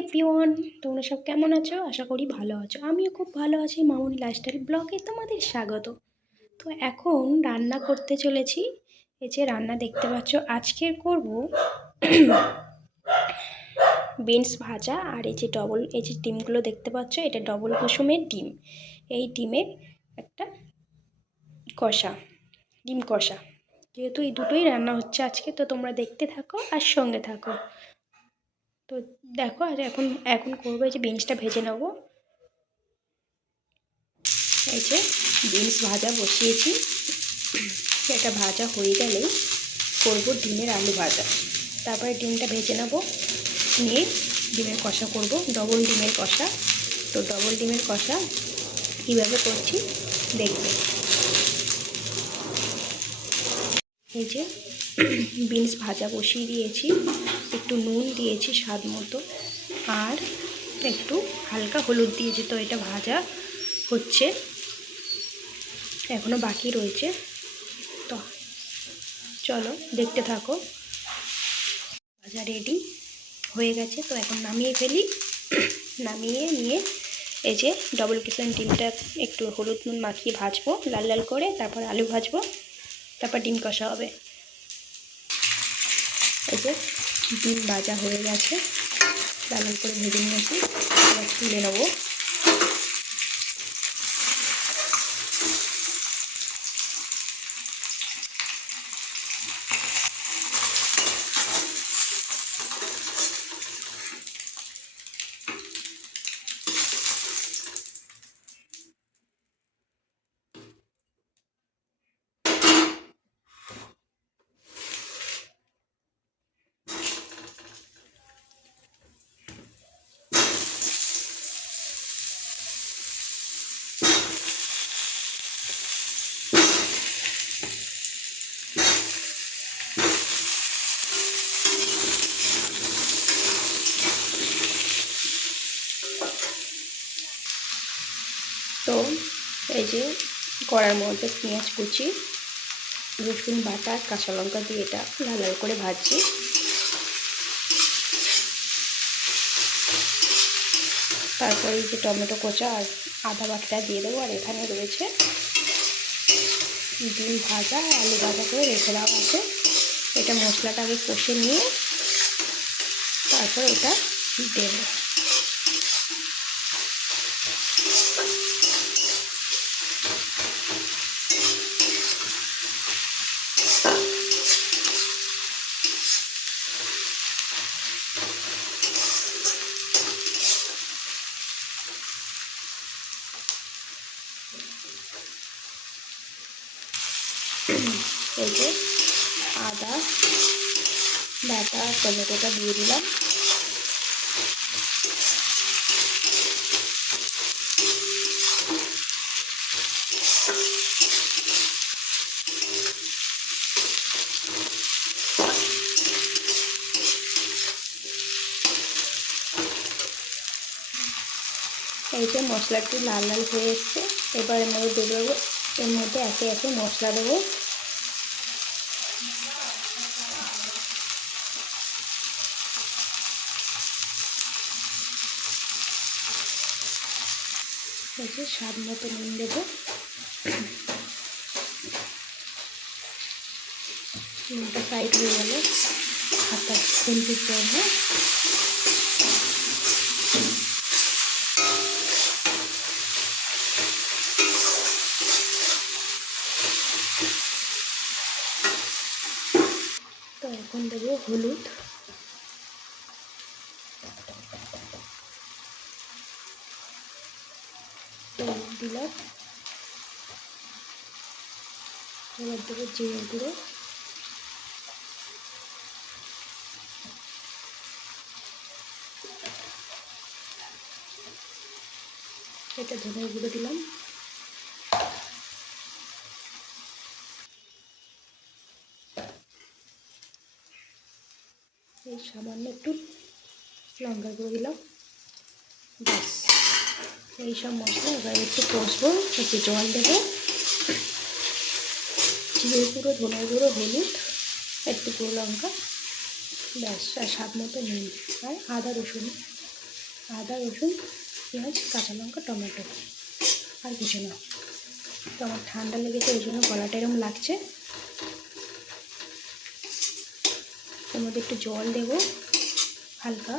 Everyone তোমরা সব কেমন আছো? আশা করি ভালো আছো। আমিও খুব ভালো আছি মামুনি লাইফস্টাইল ব্লগে তোমাদের স্বাগত। তো এখন রান্না করতে চলেছি। এই যে রান্না দেখতে পাচ্ছ আজকের করব বিনস ভাজা আর এই যে ডবল এই যে ডিমগুলো দেখতে পাচ্ছ, এটা ডবল কুসুমের ডিম। এই ডিমের একটা কষা, ডিম কষা। যেহেতু এই দুটোই রান্না হচ্ছে আজকে, তো তোমরা দেখতে থাকো আর সঙ্গে থাকো। তো দেখো, আর এখন এখন করব এই যে বিনসটা ভেজে নেব। এই যে বিনস ভাজা বসিয়েছি। এটা ভাজা হয়ে গেলেই করব ডিমের আলু ভাজা। তারপরে ডিমটা ভেজে নেব, নিয়ে ডিমের কষা করব, ডবল ডিমের কষা। তো ডবল ডিমের কষা কীভাবে করছি দেখবে। এই যে বিনস ভাজা বসিয়ে দিয়েছি। একটু নুন দিয়েছি স্বাদ মতো। আর একটু হালকা হলুদ দিয়েছি, তো এটা ভাজা হচ্ছে। এখনও বাকি রয়েছে। তো চলো, দেখতে থাকো। ভাজা রেডি হয়ে গেছে, তো এখন নামিয়ে ফেলি। নামিয়ে নিয়ে এই যে ডবল কিচেন ডিমটা একটু হলুদ নুন মাখিয়ে ভাজবো, লাল লাল করে, তারপর আলু ভাজবো, তারপর ডিম কষা হবে। যে ডিম ভাজা হয়ে গেছে। লাল করে ভেজে নিয়েছি। তুলে নেব। তো এই যে কড়ার মধ্যে পেঁয়াজ কুচি, রসুন বাটা, কাঁচা লঙ্কা দিয়ে এটা লাল লাল করে ভাজছি। তারপরে এই যে টমেটো কোচা আর আদা বাটাটা দিয়ে দেবো আর এখানে রয়েছে ডিম ভাজা, আলু ভাজা করে রেখে দেওয়া আছে। এটা মশলাটা আগে কষে নিয়ে তারপর এটা দেবো। এই আদা, বাটা, টমেটোটা দিয়ে দিলাম। এই যে মশলাটি লাল লাল হয়ে এসছে, এবার এর মধ্যে দেবো, এর মধ্যে একে একে মশলা দেবো। এই স্বাদ মতো নুন দেবো। নুনটা সাইড হয়ে গেলে হাতটা খুন্তির জন্য তো এখন দেবো হলুদ। হলুদ দিলাম। এবার দেবো জিরে গুঁড়ো। এটা ধনে গুঁড়ো দিলাম। এই সামান্য একটু লঙ্কা গুঁড়ো দিলাম। ব্যাস। এই সব মশলা এবার একটু কষবো, একটু জল দেবো। জিরে গুঁড়ো, ধনে গুঁড়ো, হলুদ, একটু গুঁড়ো লঙ্কা, ব্যাস, আর স্বাদ মতো নুন, আর আদা রসুন আদা রসুন, পেঁয়াজ, কাঁচা লঙ্কা, টমেটো, আর কিছু না। তো আমার ঠান্ডা লেগেছে ওই জন্য গলাটা এরকম লাগছে। এর মধ্যে একটু জল দেবো, হালকা।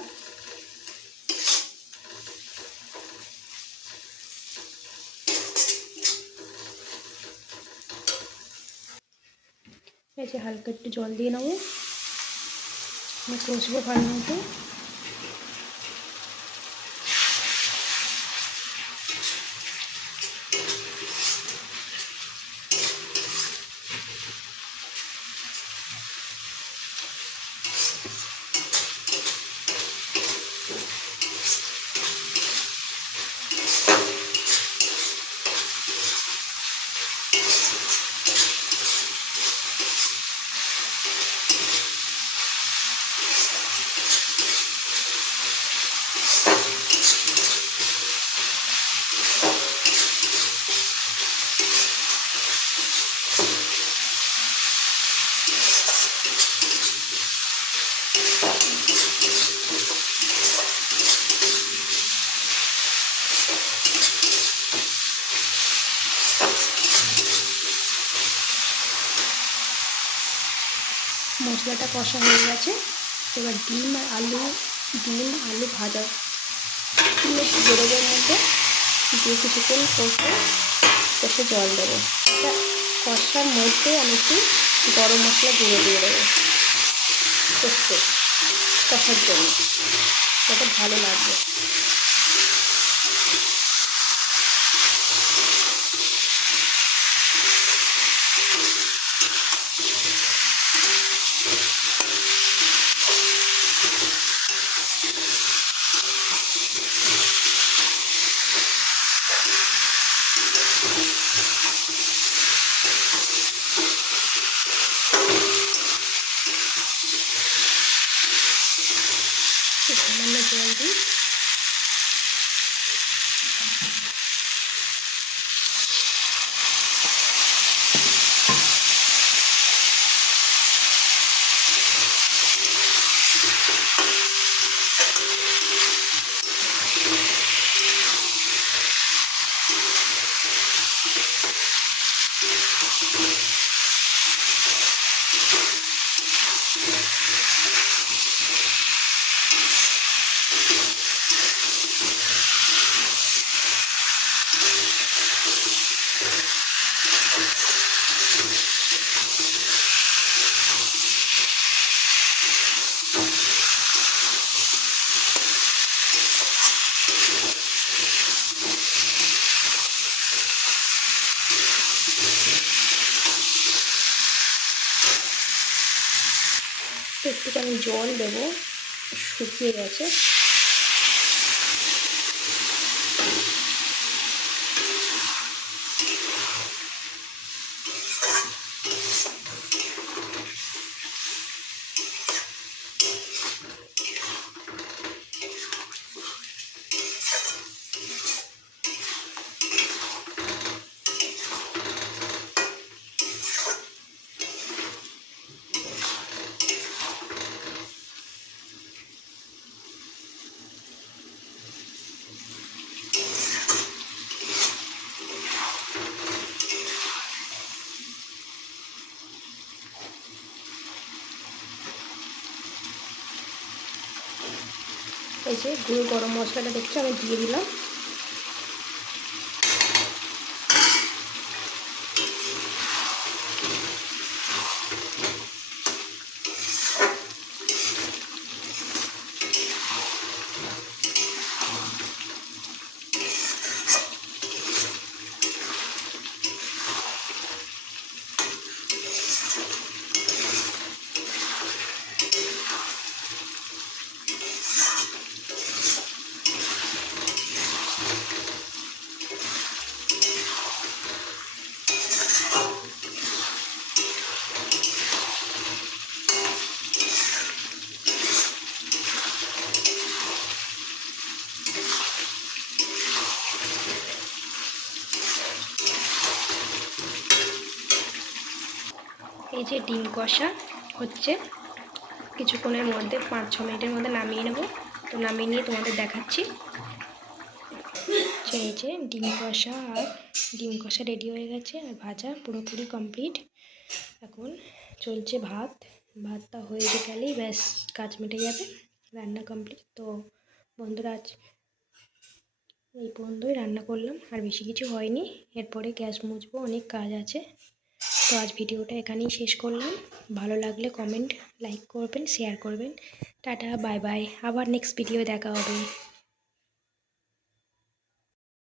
এই যে হালকা একটু জল দিয়ে নেব আমি কষবো ভালো মতো মশলাটা কষা হয়ে গেছে। এবার ডিম আর আলু, ডিম, আলু ভাজা। একটু বেরোবার মধ্যে দিয়ে কিছুক্ষণ কষে কষে জল দেবো। কষার মধ্যে আমি একটু গরম মশলা গুঁড়ো দিয়ে দেবো। কষতে, কষার জন্য। যাতে ভালো লাগবে একটু সামান্য জল দিই তো একটুখানি জল দেবো শুকিয়ে গেছে। এই যে গুঁড়ো গরম মশলাটা দেখছি আমি দিয়ে দিলাম। এই যে ডিম কষা হচ্ছে, কিছুক্ষণের মধ্যে, পাঁচ, ছ মিনিটের মধ্যে নামিয়ে নেব। তো নামিয়ে নিয়ে তোমাদের দেখাচ্ছি। যে এই যে ডিম কষা, আর ডিম কষা রেডি হয়ে গেছে, আর ভাজা পুরোপুরি কমপ্লিট। এখন চলছে ভাত। ভাতটা হয়ে গেলেই ব্যাস, কাজ মিটে যাবে, রান্না কমপ্লিট। তো বন্ধুরা, আজ এই পর্যন্তই রান্না করলাম, আর বেশি কিছু হয়নি। এরপরে গ্যাস মুছবো, অনেক কাজ আছে। তো আজ ভিডিওটা এখানেই শেষ করলাম। ভালো লাগলে কমেন্ট লাইক করবেন শেয়ার করবেন। টাটা বাই বাই আবার নেক্সট ভিডিও দেখা হবে।